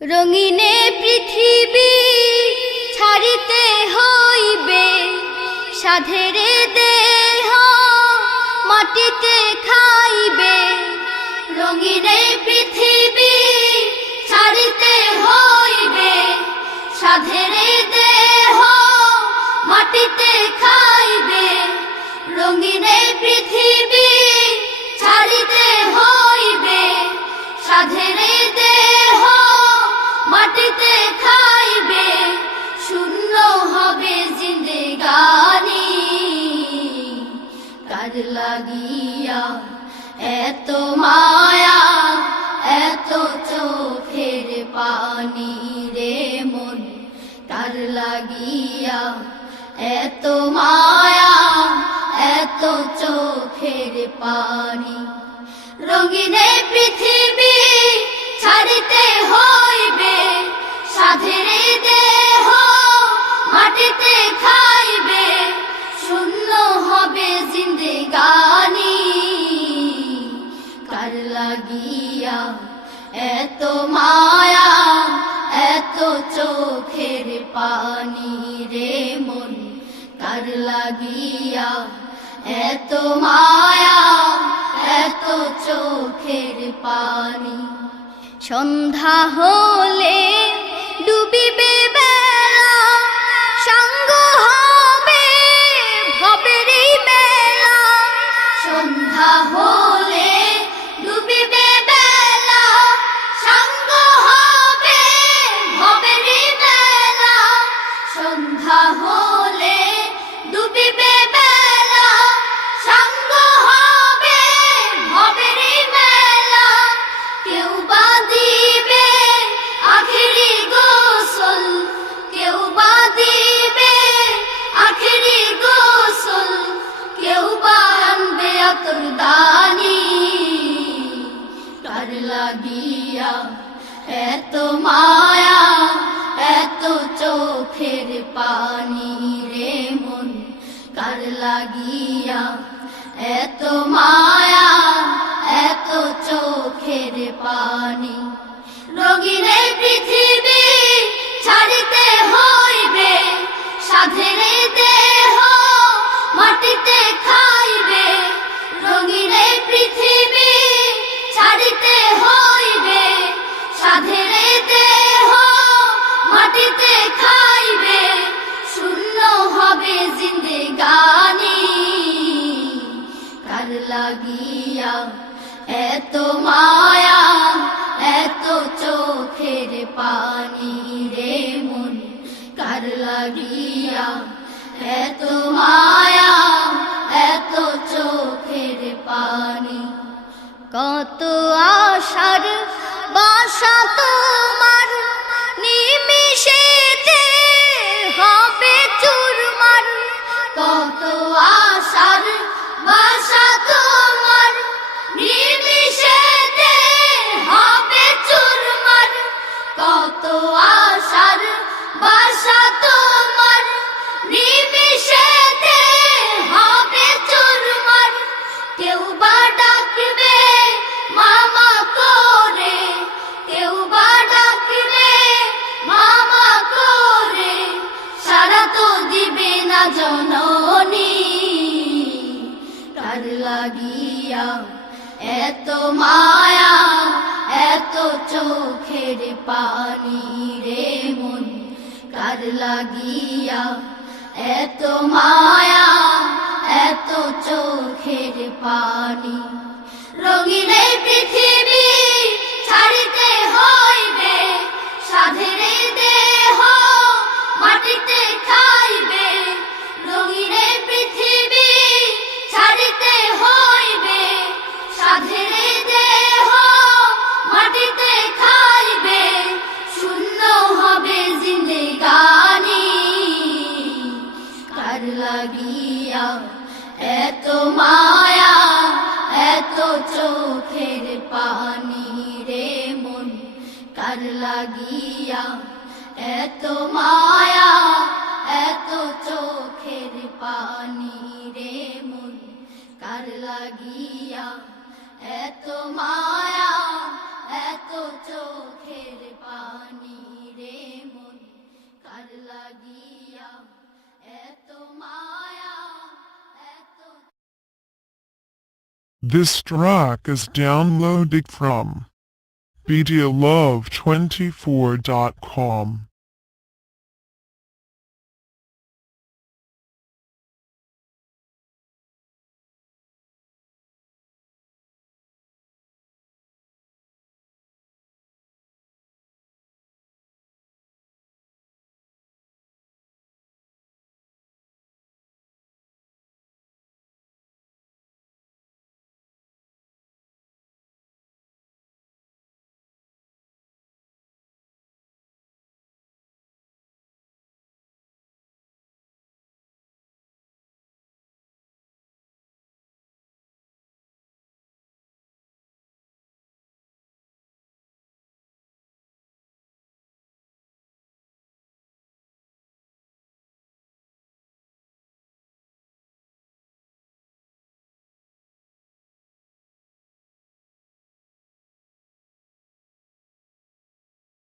রঙিনে পৃথিবী ছাড়িতে হইবে, সাধেরে দেহ মাটিতে খাইবে। রঙিনে পৃথিবী ছাড়িতে হইবে, সাধেরে দেহ মাটিতে খাইবে। রঙিনে পৃথিবী ছাড়িতে হইবে, সাধেরে দেহ মাটিতে খাইবে। শূন্য হবে জিন্দেগানি, কার লাগিয়া এত মায়া, এত চোখের পানি রে মন। কার লাগিয়া এত মায়া, এত চোখের পানি। রঙিনে পৃথিবী ছাড়িতে হইবে, সাধেরে দেহ মাটিতে খাইবে। শূন্য হবে জিন্দেগানি, কার লাগিয়া এত মায়া, এত চোখের পানি রে মন। কার লাগিয়া এত মায়া, এত চোখের পানি। সন্ধ্যা হলে ডুবিবে বেলা, সাঙ্গ হবে ভবেরই মেলা। সন্ধ্যা হলে ডুবিবে বেলা, সাঙ্গ হবে ভবেরই মেলা। সন্ধ্যা হলে ডুবিবে বেলা, সাঙ্গ হবে ভবেরই মেলা। কেউ বা দিবে আখেরি গোসল, কেউ বা দিবে আখেরি গোসল। কেউ বা আনবে আতর দানি, কার লাগিয়া এত মায়া, এত চোখের পানি রে মন। কার লাগিয়া এত মায়া, এত চোখের পানি। রঙিনে পৃথিবী ছাড়িতে হইবে, সাধেরে দেহ মাটিতে খাইবে। রঙিনে পৃথিবী ছাড়িতে হইবে, সাধেরে দেহ মাটিতে খাইবে। শূন্য হবে জিন্দেগানি, কার লাগিয়া এত মায়া, এত চোখের পানি রে মন। কার লাগিয়া এত মায়া, এত চোখের পানি। কত আশার বাসা তোমার, নিমিষেতে হবে চুরমার। কত আশার বাসা তোমার, নিমিষেতে হবে চুরমার। কত আশার বাসা তোমার, নিমিষেতে হবে চুরমার। কেউ বা ডাকবে মামা করে, কেউ বা ডাকবে মামা করে। সাড়া তো দিবে না জননী, কার লাগিয়া এত মায়া, এত চোখের পানি রে মন। কার লাগিয়া এত মায়া, এত চোখের পানি। রঙিনে পৃথিবী ছাড়িতে হইবে, সাধেরে দেহ মাটিতে খাইবে। রঙিনে পৃথিবী ছাড়িতে হইবে, সাধেরে দেহ মাটিতে খাইবে। শূন্য হবে জিন্দেগানি, কার লাগিয়া এত মায়া, এত চোখের পানি রে মন। কার লাগিয়া এত মায়া, এত চোখের পানি রে মন। কার লাগিয়া এত মায়া, এত চোখের পানি। This track is downloaded from videolove24.com.